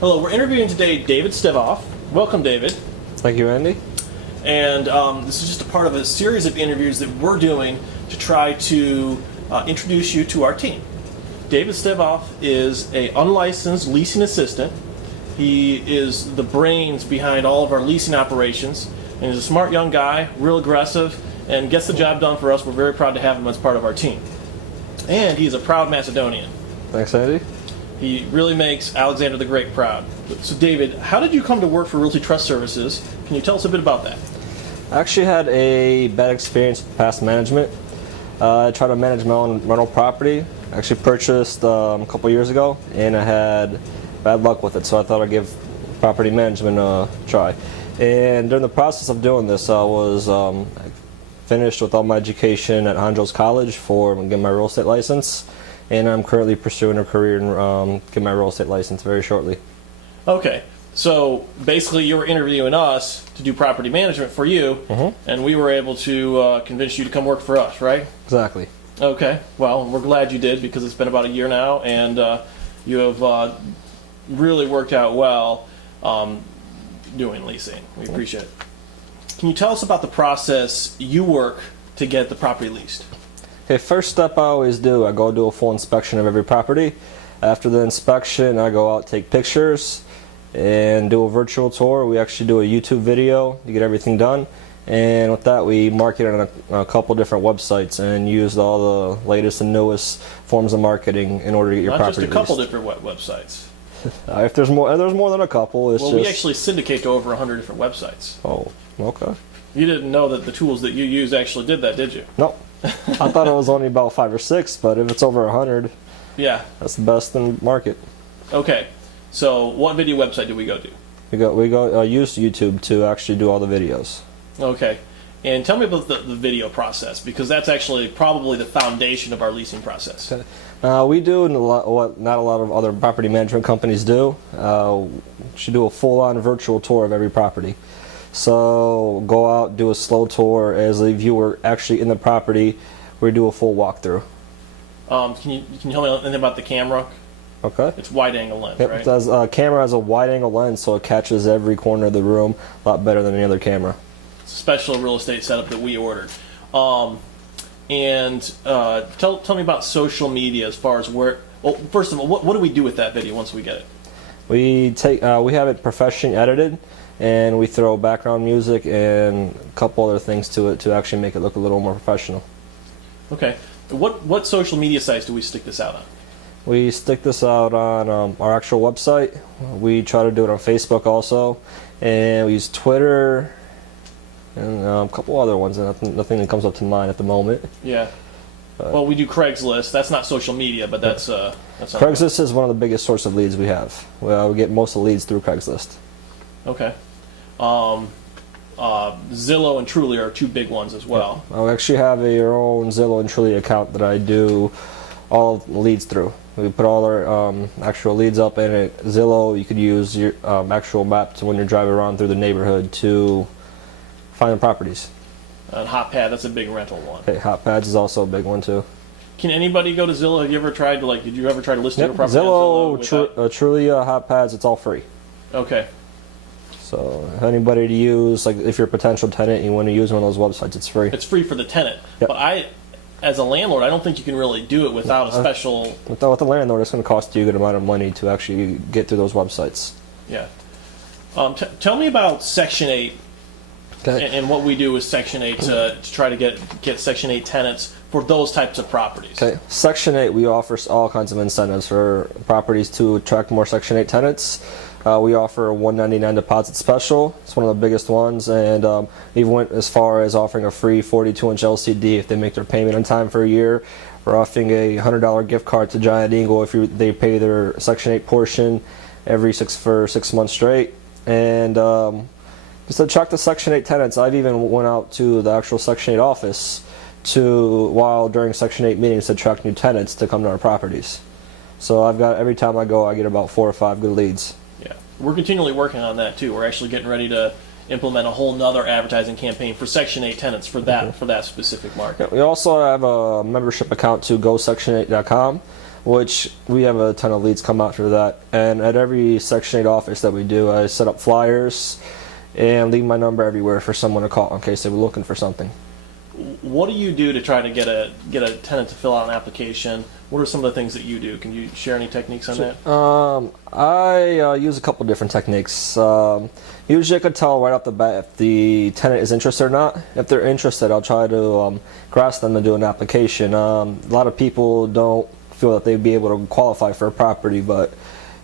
Hello, we're interviewing today David Stevoff. Welcome, David. Thank you, Andy. And this is just a part of a series of interviews that we're doing to try to introduce you to our team. David Stevoff is an unlicensed leasing assistant. He is the brains behind all of our leasing operations, and he's a smart young guy, real aggressive, and gets the job done for us. We're very proud to have him as part of our team. And he's a proud Macedonian. Thanks, Andy. He really makes Alexander the Great proud. So David, how did you come to work for Realty Trust Services? Can you tell us a bit about that? I actually had a bad experience with past management. I tried to manage my own rental property. I actually purchased a couple years ago, and I had bad luck with it, so I thought I'd give property management a try. And during the process of doing this, I was finished with all my education at Hondros College for getting my real estate license, and I'm currently pursuing a career in getting my real estate license very shortly. Okay, so basically you were interviewing us to do property management for you, and we were able to convince you to come work for us, right? Exactly. Okay, well, we're glad you did, because it's been about a year now, and you have really worked out well doing leasing. We appreciate it. Can you tell us about the process you work to get the property leased? Okay, first step I always do, I go do a full inspection of every property. After the inspection, I go out, take pictures, and do a virtual tour. We actually do a YouTube video to get everything done. And with that, we market it on a couple different websites and use all the latest and newest forms of marketing in order to get your property leased. Not just a couple different websites. If there's more than a couple. It's we actually syndicate to over 100 different websites. Oh, okay. You didn't know that the tools that you use actually did that, did you? No. I thought it was only about 5 or 6, but if it's over 100, yeah, that's the best in the market. Okay, so what video website do we go to? We go use YouTube to actually do all the videos. Okay, and tell me about the video process, because that's actually probably the foundation of our leasing process. Okay. We do what not a lot of other property management companies do. We should do a full-on virtual tour of every property. So go out, do a slow tour. As a viewer actually in the property, we do a full walkthrough. Can you tell me anything about the camera? Okay. It's wide angle lens, yep, right? Camera has a wide angle lens, so it catches every corner of the room a lot better than any other camera. It's a special real estate setup that we ordered. And tell me about social media as far as where. Well, first of all, what do we do with that video once we get it? We have it professionally edited, and we throw background music and a couple other things to it to actually make it look a little more professional. Okay. What social media sites do we stick this out on? We stick this out on our actual website. We try to do it on Facebook also, and we use Twitter and a couple other ones. Nothing that comes up to mind at the moment. Yeah. Well, we do Craigslist. That's not social media, but that's Craigslist is one of the biggest source of leads we have. We get most of the leads through Craigslist. Okay. Zillow and Truly are two big ones as well. Yeah. I actually have your own Zillow and Truly account that I do all the leads through. We put all our actual leads up in it. Zillow, you could use your actual map to when you're driving around through the neighborhood to find the properties. And HotPad, that's a big rental one. Okay, HotPads is also a big one too. Can anybody go to Zillow? Have you ever tried to did you ever try to list your property Zillow, on Zillow? Truly, HotPads, it's all free. Okay. So if anybody to use, like if you're a potential tenant and you want to use one of those websites, it's free. It's free for the tenant. Yep. But as a landlord, I don't think you can really do it without a special. With the landlord, it's going to cost you a good amount of money to actually get through those websites. Yeah. Tell me about Section 8 and what we do with Section 8 to try to get Section 8 tenants for those types of properties. Okay. Section 8, we offer all kinds of incentives for properties to attract more Section 8 tenants. We offer a $199 deposit special. It's one of the biggest ones, and even went as far as offering a free 42-inch LCD if they make their payment on time for a year. We're offering a $100 gift card to Giant Eagle if they pay their Section 8 portion for 6 months straight. And just to attract the Section 8 tenants, I've even went out to the actual Section 8 office during Section 8 meetings to attract new tenants to come to our properties. So every time I go, I get about 4 or 5 good leads. Yeah, we're continually working on that too. We're actually getting ready to implement a whole nother advertising campaign for Section 8 tenants for that specific market. Yeah, we also have a membership account to GoSection8.com. which we have a ton of leads come out through that. And at every Section 8 office that we do, I set up flyers and leave my number everywhere for someone to call in case they were looking for something. What do you do to try to get a tenant to fill out an application? What are some of the things that you do? Can you share any techniques on that? I use a couple different techniques. Usually I can tell right off the bat if the tenant is interested or not. If they're interested, I'll try to grasp them to do an application. A lot of people don't feel that they'd be able to qualify for a property, but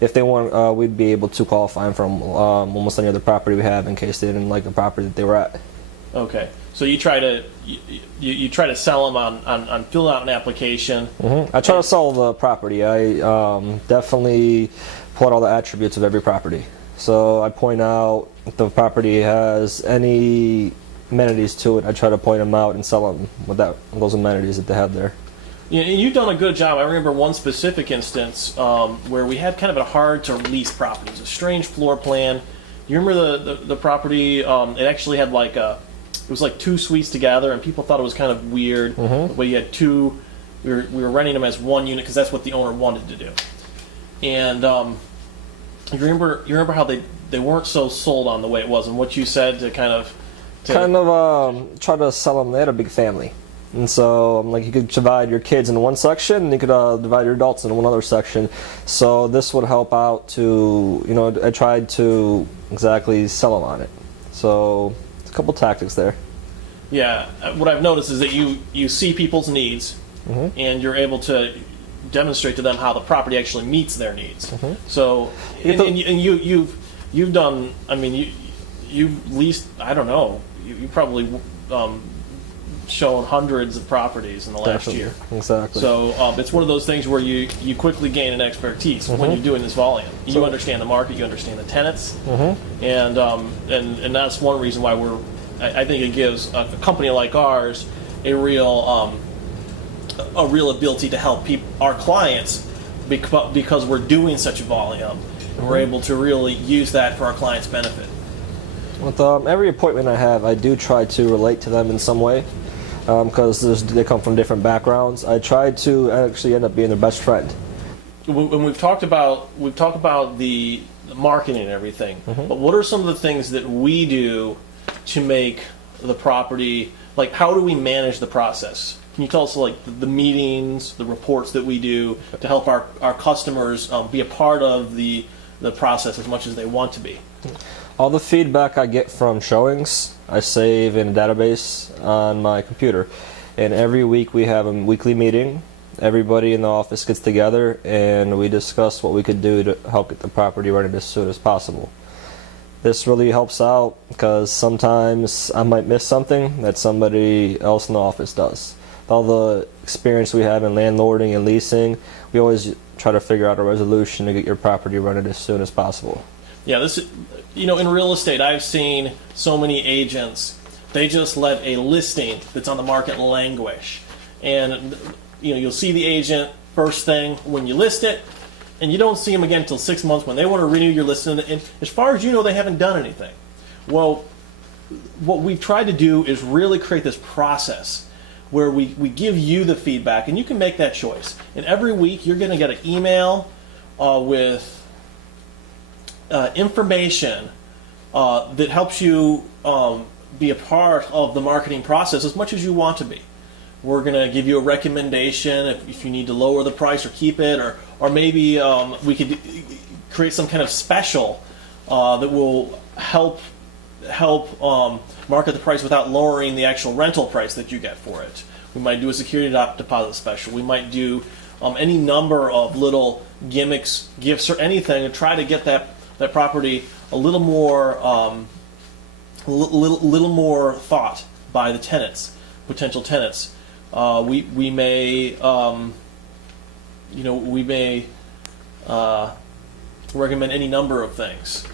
if they want, we'd be able to qualify them from almost any other property we have in case they didn't like the property that they were at. Okay, so you try to you try to sell them on filling out an application. I try to sell the property. I definitely pull out all the attributes of every property. So I point out if the property has any amenities to it, I try to point them out and sell them with those amenities that they have there. Yeah, and you've done a good job. I remember one specific instance where we had kind of a hard to lease property. It was a strange floor plan. You remember the property? It actually had it was like two suites together, and people thought it was kind of weird. The way you had two, we were renting them as one unit because that's what the owner wanted to do. And you remember how they weren't so sold on the way it was, and what you said to try to sell them. They had a big family. And so, like, you could divide your kids into one section, and you could divide your adults into one other section. So this would help out to, I tried to exactly sell them on it. So it's a couple tactics there. Yeah, what I've noticed is that you see people's needs, and you're able to demonstrate to them how the property actually meets their needs. So, and you've done. I mean, you've leased. I don't know. You probably. Shown hundreds of properties in the last year. Exactly. So it's one of those things where you quickly gain an expertise when you're doing this volume. You understand the market, you understand the tenants, and that's one reason why I think it gives a company like ours a real ability to help our clients because we're doing such a volume, and we're able to really use that for our clients' benefit. With every appointment I have, I do try to relate to them in some way. Because they come from different backgrounds. I try to actually end up being their best friend. When we've talked about the marketing and everything, but what are some of the things that we do to make the property, like how do we manage the process? Can you tell us like the meetings, the reports that we do to help our customers be a part of the process as much as they want to be? All the feedback I get from showings, I save in a database on my computer. And every week we have a weekly meeting. Everybody in the office gets together and we discuss what we could do to help get the property running as soon as possible. This really helps out because sometimes I might miss something that somebody else in the office does. With all the experience we have in landlording and leasing, we always try to figure out a resolution to get your property running as soon as possible. Yeah, this is, in real estate, I've seen so many agents, they just let a listing that's on the market languish. And, you'll see the agent first thing when you list it, and you don't see them again until 6 months when they want to renew your listing. And as far as you know, they haven't done anything. Well, what we've tried to do is really create this process where we give you the feedback, and you can make that choice. And every week, you're going to get an email with information that helps you be a part of the marketing process as much as you want to be. We're going to give you a recommendation if you need to lower the price or keep it, or maybe we could create some kind of special that will help market the price without lowering the actual rental price that you get for it. We might do a security deposit special. We might do any number of little gimmicks, gifts, or anything to try to get that property a little more thought by the tenants, potential tenants. We may recommend any number of things,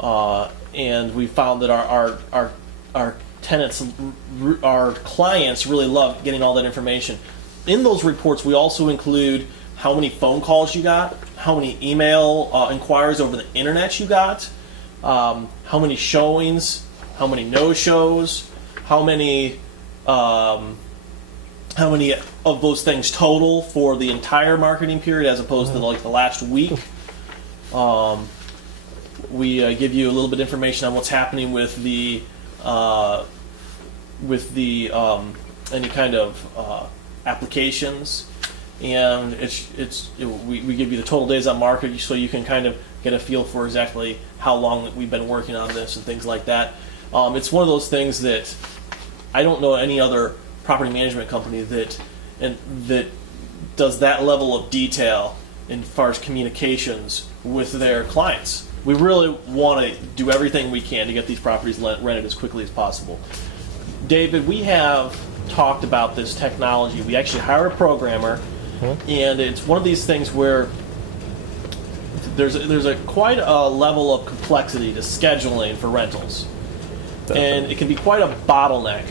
and we found that our tenants, our clients really love getting all that information. In those reports, we also include how many phone calls you got, how many email inquiries over the internet you got, how many showings, how many no-shows, how many how many of those things total for the entire marketing period as opposed to like the last week. We give you a little bit of information on what's happening with the any kind of applications, and we give you the total days on market so you can kind of get a feel for exactly how long we've been working on this and things like that. It's one of those things that I don't know any other property management company that does that level of detail in far as communications with their clients. We really want to do everything we can to get these properties rented as quickly as possible. David, we have talked about this technology. We actually hire a programmer, and it's one of these things where there's quite a level of complexity to scheduling for rentals. Definitely. And it can be quite a bottleneck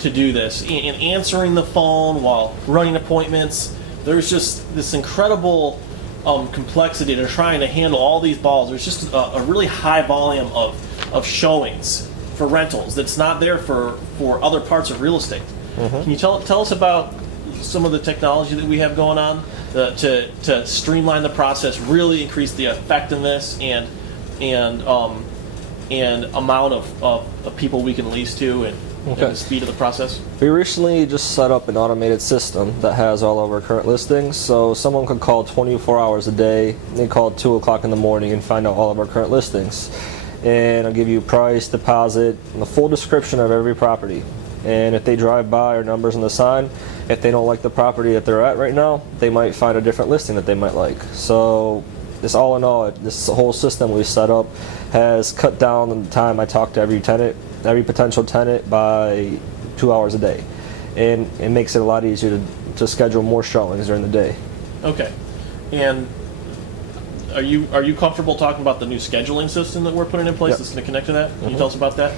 to do this. In answering the phone while running appointments, there's just this incredible complexity to trying to handle all these balls. There's just a really high volume of showings for rentals that's not there for other parts of real estate. Can you tell us about some of the technology that we have going on to streamline the process, really increase the effectiveness and amount of people we can lease to and the speed of the process? We recently just set up an automated system that has all of our current listings. So someone could call 24 hours a day. They call at 2 o'clock in the morning and find out all of our current listings. And I'll give you price, deposit, and the full description of every property. And if they drive by, our numbers on the sign, if they don't like the property that they're at right now, they might find a different listing that they might like. So this all in all, this whole system we set up has cut down the time I talk to every potential tenant by 2 hours a day. And it makes it a lot easier to schedule more showings during the day. Okay. And are you comfortable talking about the new scheduling system that we're putting in place that's going to connect to that? Can you tell us about that?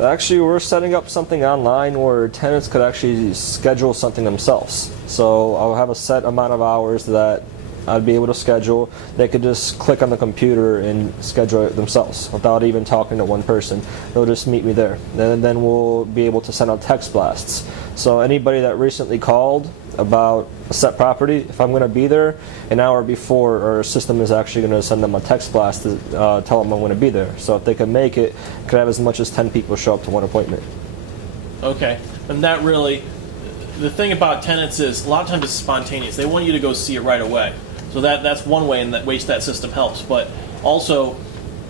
Actually, we're setting up something online where tenants could actually schedule something themselves. So I'll have a set amount of hours that I'd be able to schedule. They could just click on the computer and schedule it themselves without even talking to one person. They'll just meet me there. And then we'll be able to send out text blasts. So anybody that recently called about a set property, if I'm going to be there an hour before, our system is actually going to send them a text blast to tell them I'm going to be there. So if they can make it, could have as much as 10 people show up to one appointment. Okay. And that really, the thing about tenants is a lot of times it's spontaneous. They want you to go see it right away. So that's one way in which that system helps. But also,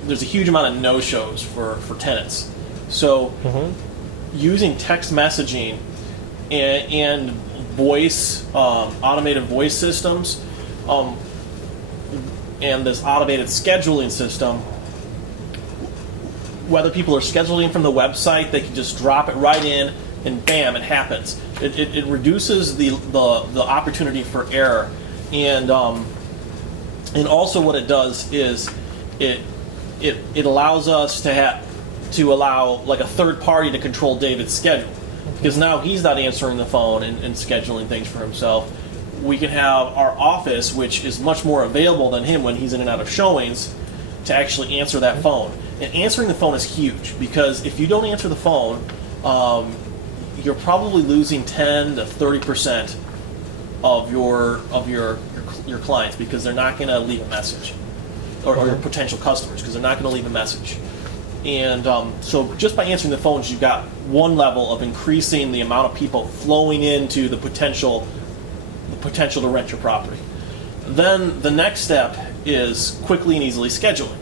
there's a huge amount of no-shows for tenants. So using text messaging and voice, automated voice systems, and this automated scheduling system, whether people are scheduling from the website, they can just drop it right in, and bam, it happens. It reduces the opportunity for error. And also what it does is it allows us to allow like a third party to control David's schedule, because now he's not answering the phone and scheduling things for himself. We can have our office, which is much more available than him when he's in and out of showings, to actually answer that phone. And answering the phone is huge, because if you don't answer the phone, you're probably losing 10 to 30% of your clients, because they're not going to leave a message, or your potential customers, because they're not going to leave a message. And so just by answering the phones, you've got one level of increasing the amount of people flowing into the potential to rent your property. Then the next step is quickly and easily scheduling.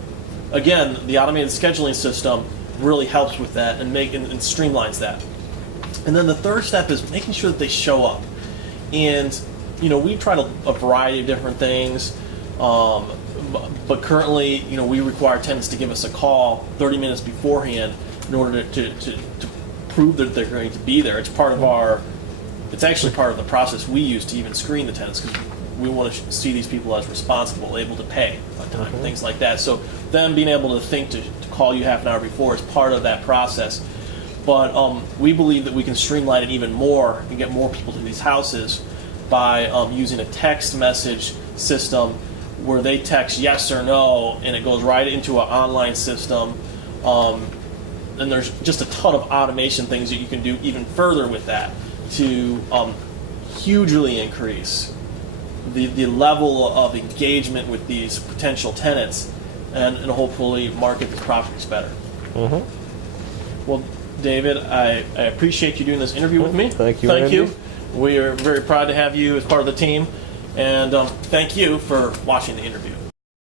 Again, the automated scheduling system really helps with that and streamlines that. And then the third step is making sure that they show up. And we tried a variety of different things, but currently, we require tenants to give us a call 30 minutes beforehand in order to prove that they're going to be there. It's actually part of the process we use to even screen the tenants, because we want to see these people as responsible, able to pay on time, things like that. So them being able to think to call you half an hour before is part of that process. But we believe that we can streamline it even more and get more people to these houses by using a text message system where they text yes or no, and it goes right into an online system. And there's just a ton of automation things that you can do even further with that to hugely increase the level of engagement with these potential tenants and hopefully market these properties better. Well, David, I appreciate you doing this interview with me. Thank you, Thank Andy. you. We are very proud to have you as part of the team. And thank you for watching the interview.